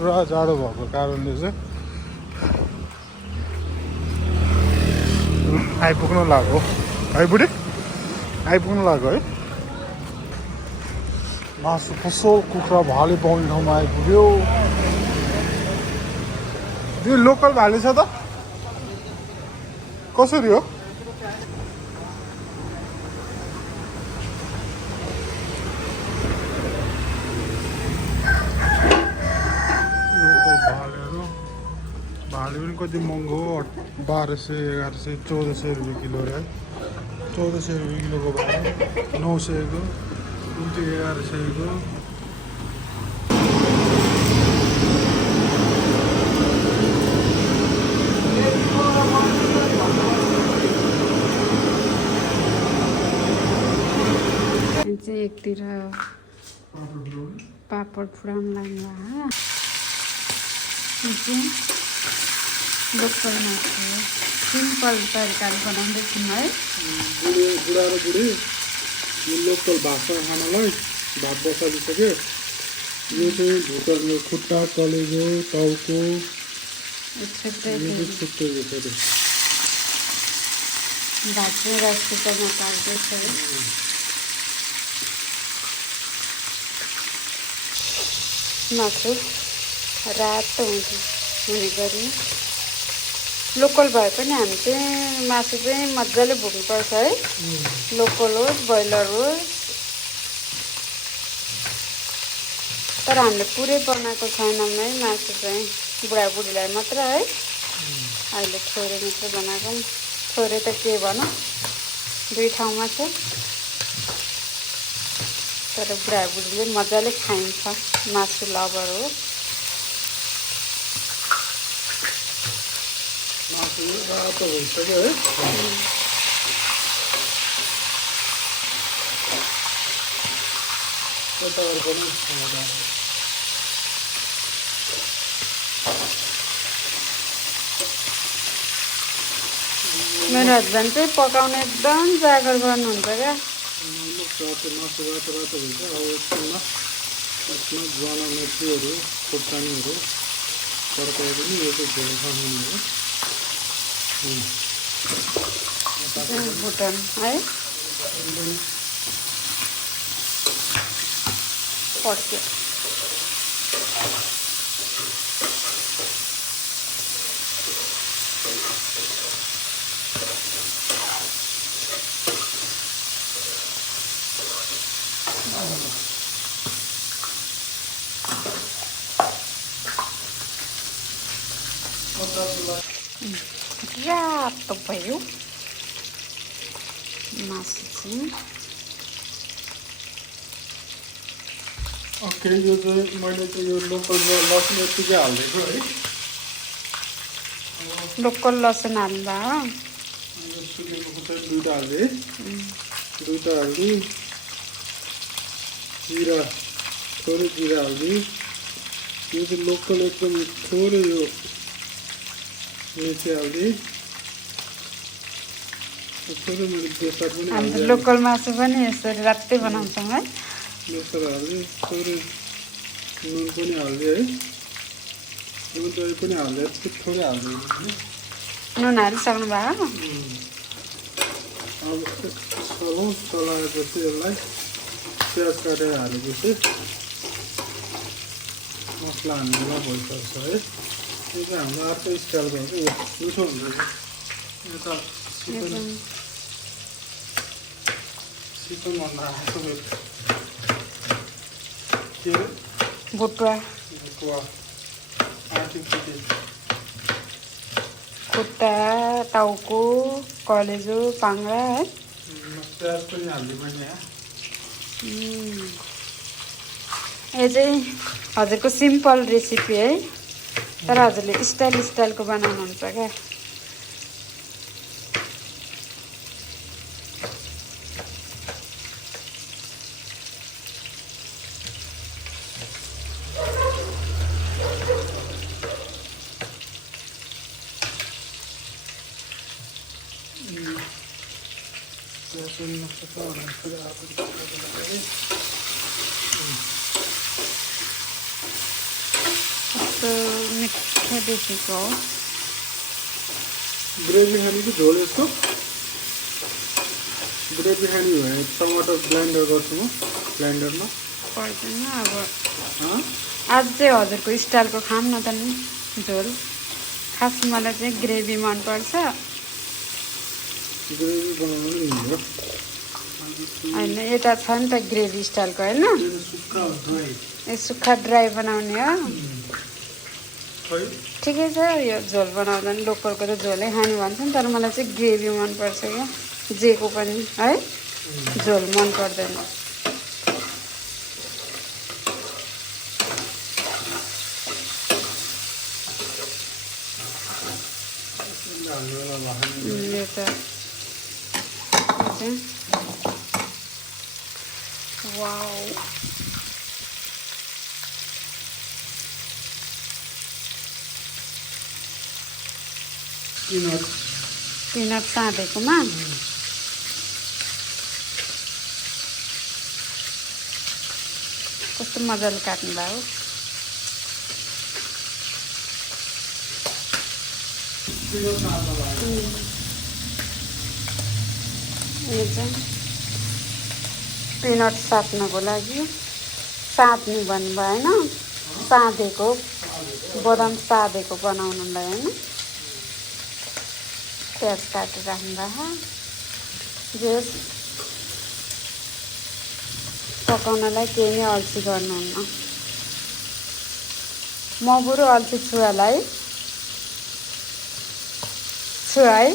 पुरा जाडो भएको कारणले चाहिँ आइपुग्न लाग्यो है बुढी, आइपुग्न लाग्यो है। मासु पसल कुखुरा भाले पाउने ठाउँमा आइपुग्यो। यो लोकल भाले छ त कसरी हो? लोकल भालेहरू, भाले पनि कति महँगो हो, 1200, 1100, 1400 रुपियाँ किलो रे। 1400 रुपियाँ किलोको भाले, 900 को, 1100 को। एकतिर पापड फुडाउन लाग्नु लोकल मासु सिम्पल तरिकाले बनाउँदैछौँ है। बुढा र बुढी यो लोकल भातसँग खानलाई भात बसालिसक्यो। यो चाहिँ भुटनको खुट्टा, कलेजो, टाउको छुट्टै छुट्टै फेरि भात चाहिँ राइस कुकरमा पाक्दैछ है। मासु रातो हुने गरी लोकल भए पनि हामी चाहिँ मासु चाहिँ मजाले भुक्नुपर्छ है। लोकल होस् ब्रोइलर होस्, तर हामीले पुरै बनाएको छैनौँ है मासु चाहिँ, बुढाबुढीलाई मात्र है। अहिले थोरै मात्रै बनाएको, थोरै त के भनौँ दुई ठाउँमा छ, तर बुढाबुढीले मजाले खाइन्छ, मासु लभर हो। मासु रातो भइसक्यो है। मेरो हस्बेन्ड चाहिँ पकाउने एकदम जागर गर्नुहुन्छ क्या। मासु रातो हुन्छ। अब यसमा ज्वानो मेथीहरू, खुर्सानीहरू तर्काए पनि यो चाहिँ झोल खानु हो। भुटन है पड्क्यो। रातो भयो मासु चाहिँ। ओके, यो चाहिँ मैले चाहिँ यो लोकल लसुन यतिकै हालिदिएको है। लोकल लसुन हाल्दा सुकेको चाहिँ दुईवटा हालिदिएँ, दुईवटा हालिदिएँ। जिरा, थोरै जिरा हालिदिएँ। यो चाहिँ लोकल एकदम थोरै यो मेथी हालिदिएँ। थोरै मैले बेसार पनि हामी हालिदिएँ। लोकल मासु पनि यसरी रातै बनाउँछौँ है। बेसार हालिदिएँ, थोरै नुन पनि हालिदिएँ है। नुन दही पनि हालिदिएँ, थोरै हालिदिएँ। नुन हालिसक्नु भयो। अब चलाएपछि यसलाई प्याज काटेर हालेपछि मसला हाल्नुमा भइसक्छ है। यो चाहिँ हाम्रो अर्कै स्टाइलको हुन्छ, यो मिठो हुन्छ। यो त चिकनभन्दा के अरे भुटुवा आर्टिफिसियल खुट्टा, टाउको, कलेजो, पाङ्रा है। प्याज पनि हाल्नु पनि यो चाहिँ हजुरको सिम्पल रेसिपी है, तर हजुरले स्टाइलको बनाउनुहुन्छ क्या। यस्तो मिठो देखेको हो। ग्रेभी खाने कि झोल यसको? ग्रेभी खाने हो भने टमाटर ब्लेन्डर गर्छु म ब्लेन्डरमा। पर्दैन अब आज चाहिँ हजुरको स्टाइलको खाम न त नि झोल। खास मलाई चाहिँ ग्रेभी मनपर्छ। ग्रेभी बनाउनु नि हो होइन यता छ नि त ग्रेभी स्टाइलको होइन। सुक्खा ड्राई ए सुक्खा ड्राई बनाउने हो। खै ठिकै छ यो झोल बनाउँदा नि लोकलको त झोलै खाने भन्छ नि तर मलाई चाहिँ ग्रेभी मनपर्छ क्या जेको पनि है झोल मन पर्दैन। यो त वाउ पिनट साँधेकोमा कस्तो मजाले काट्नु भयो। यो चाहिँ पिनट साट्नको लागि साट्ने भन्नुभयो होइन साँधेको बदाम साँधेको बनाउनुलाई होइन। प्याज काटेर राख्नुभयो जस पकाउनलाई केही नै अल्छी गर्नुहुन्न। म बरु अल्छी छु होला है छु है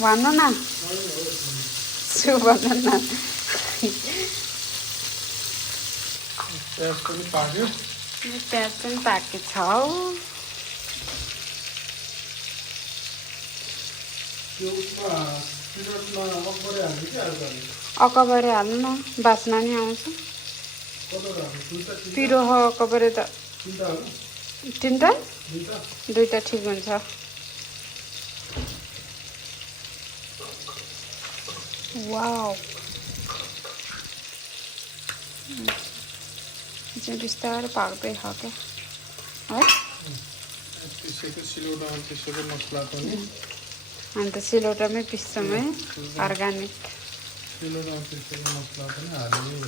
भन्नु न छु भन्नु न। प्याज पनि पाक्यो पाकेको छ हौ। अकबरे हाल्नु न बास्ना नि आउँछ। पिरो हो अकबरे त तिनवटा दुईवटा ठिक हुन्छ। वाउ चाहिँ बिस्तारो पाक्दै छ क्या है। अन्त सिलौटामै पिस्छौँ है अर्ग्यानिक। मसला पनि हाल्यो।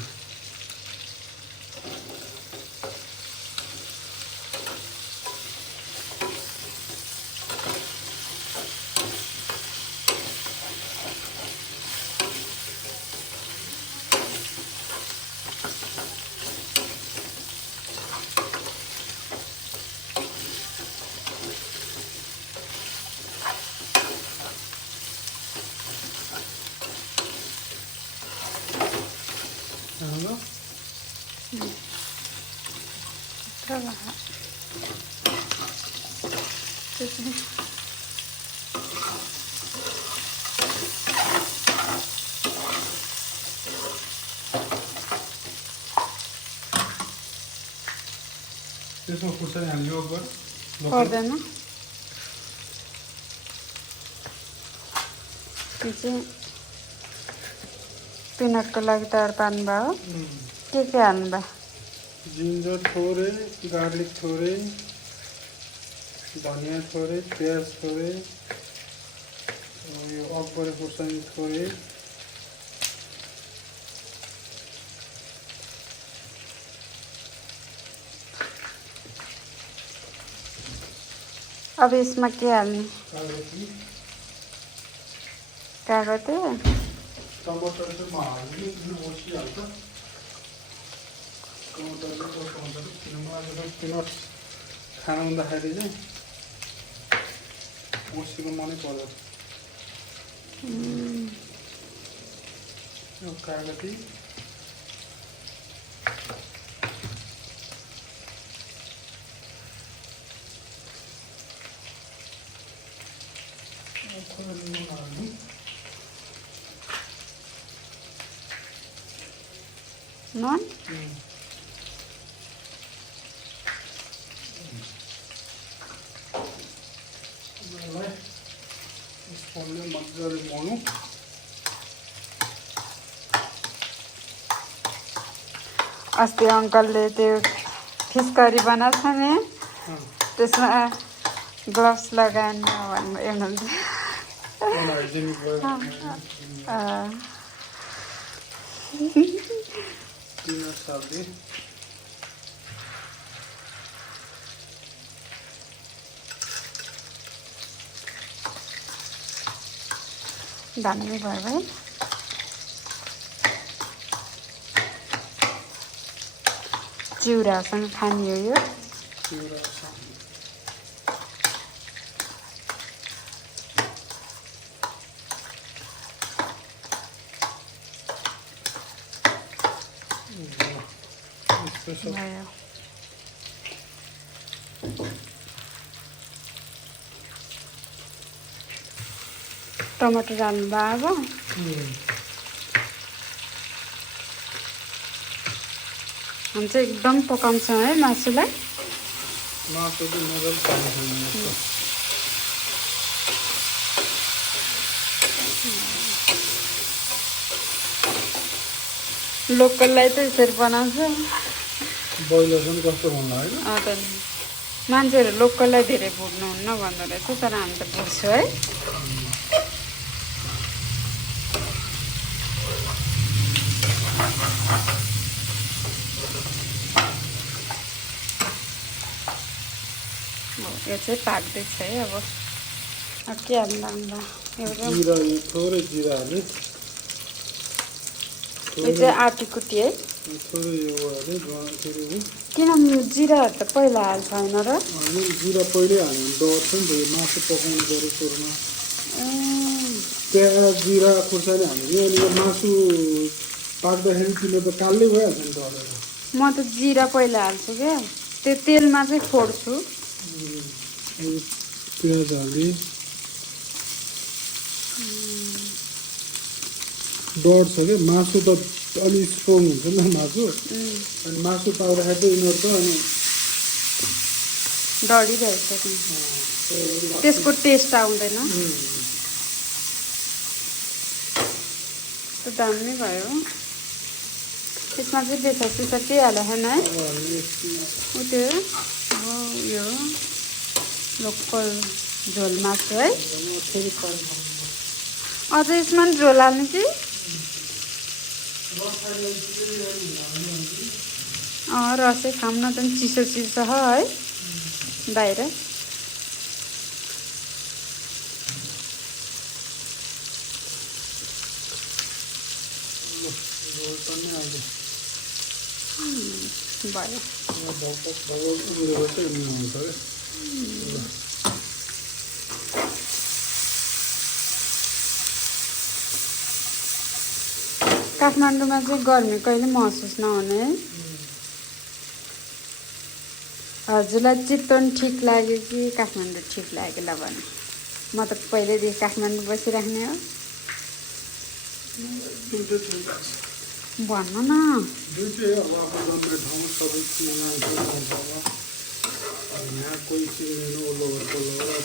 त्यसमा खुर्सानी हाल्यो पर्दैन। त्यो चाहिँ पिनटको लागि तयार पार्नुभयो। के हाल्नुभयो? जिन्जर थोरै गार्लिक थोरै धनियाँ थोरै प्याज थोरै यो अकबरे खुर्सानी थोरै अब यसमा के हाल्ने? कागती टमाटर चाहिँ म हाल्दिनँ मसिहाल्छ। टमाटर चाहिँ कस्तो हुन्छ मलाई पिनट खाना हुँदाखेरि चाहिँ मसीको मनै पर्दैन। यो कागती नुन मजाले मोल्नु। अस्ति अङ्कलले त्यो फिस करी बनाएको छ नि अँ, त्यसमा ग्लोभ्स लगाएन भन्नुहुन्छ अनहाइजेनिक भयो पिनट सब्जी दामी भयो भाइ चिउरासँग खाने हो यो चिउरा सब्जी स्पेसल भयो टमाटर हाल्नु भयो अब हामी चाहिँ एकदम पकाउँछौँ है मासुलाई मासु चाहिँ मजाले पाउँछ लोकललाई त यसरी बनाउँछ बोइलर पनि कस्तो हुनु होइन अन्त मान्छेहरू लोकललाई धेरै भुट्नुहुन्न भन्दो रहेछ तर हामी त भुट्छौँ है यो चाहिँ पाक्दैछ है अब के हाल्नु एउटा जिरा यो थोरै जिरा हाल्यो यो चाहिँ आँटीकुटी है थोरै यो हाल्यो फेरि किन जिराहरू त पहिला हाल्छ होइन र अनि जिरा पहिल्यै हाल्यो भने डर छ नि त यो मासु पकाउनु पऱ्यो सुरुमा प्याज जिरा खुर्सानी हाल्यो अनि यो मासु पाक्दाखेरि तिम्रो त कालै भइहाल्छ नि डढेर म त जिरा पहिला हाल्छु क्या त्यो तेलमा चाहिँ फोड्छु प्याज हाल्यो डढ्छ क्या मासु त अलिक स्ट्रङ हुन्छ नि मासु अनि मासु पाउँदाखेरि त यिनीहरू त अनि डढिरहेछ त्यसको टेस्ट आउँदैन त्यो दामी भयो त्यसमा चाहिँ बेसा सिसा के हाल्यो होइन है ऊ त्यो हो यो लोकल झोल मासु है अझ यसमा पनि झोल हाल्नु कि रसै खाऊँ न त चिसो चिसो छ है बाहिर भयो काठमाडौँमा चाहिँ गर्मी कहिले महसुस नहुने है हजुरलाई चितवन ठिक लाग्यो कि काठमाडौँ ठिक लाग्यो ल भने म त पहिल्यैदेखि काठमाडौँ बसिराख्ने हो भन्नु न यहाँ कोही चिन्दैन ओल्लो घरको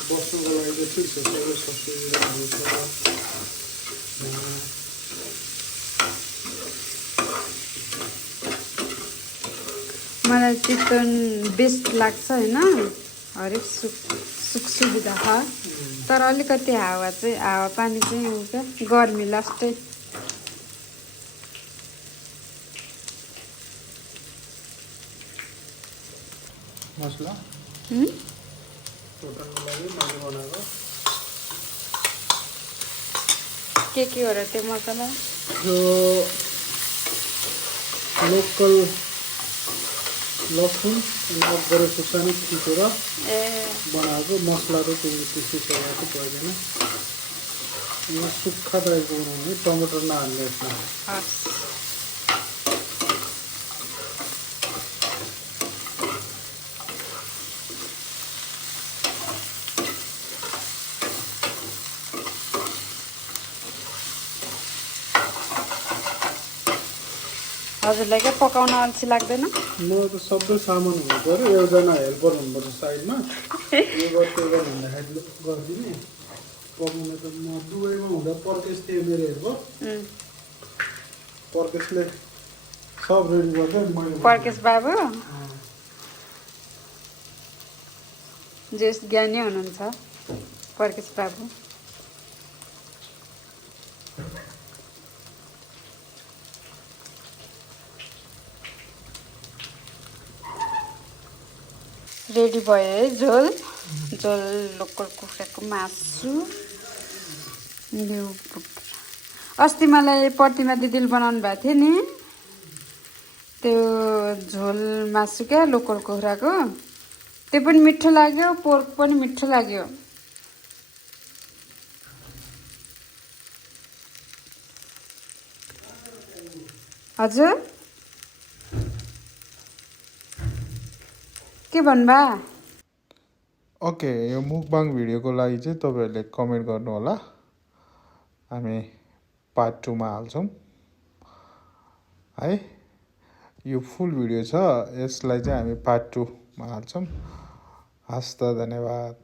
बस्नुको लागि चाहिँ ठिक छ सबै सुविधाहरू छ मलाई चितवन बेस्ट लाग्छ होइन हरेक सुख सुविधा छ तर अलिकति हावा पानी चाहिँ उ क्या गर्मी लास्टै मसला चोटाको लागि मैले बनाएको के हो र त्यो मसला यो लोकल लसुन अनि अदुवा खुर्सानी थिचेर बनाएको मसला त त्यस्तो चलाएको पर्दैन यो सुक्खा टाइपको बनाउने टमाटर नहाल्ने यसमा हजुरलाई क्या पकाउन अल्छी लाग्दैन म त सबै सामान हुनु पऱ्यो एकजना हेल्पर हुनुपर्छ साइडमा यो गर्छु भन्दाखेरि गरिदिने पकाउन त म दुबईमा हुँदा पर्केस थिएँ मेरो हेल्पर पर्केसले सब रेडी गर्दा मैले पर्केस बाबु ज्येष्ठ ज्ञानी हुनुहुन्छ पर्केश बाबु। रेडी भयो है झोल लोकल कुखुराको मासु। अस्ति मलाई प्रतिमा दिदीले बनाउनु भएको थियो नि त्यो झोल मासु क्या लोकल कुखुराको, त्यो पनि मिठो लाग्यो, पोर्क पनि मिठो लाग्यो। हजुर के भन्नुभा? ओके, यो मुकबाङ भिडियोको लागि चाहिँ तपाईँहरूले कमेन्ट गर्नु होला, हामी पार्ट 2 मा हाल्छौँ है। यो फुल भिडियो छ, यसलाई चाहिँ हामी पार्ट 2 मा हाल्छौँ। हस् त, धन्यवाद।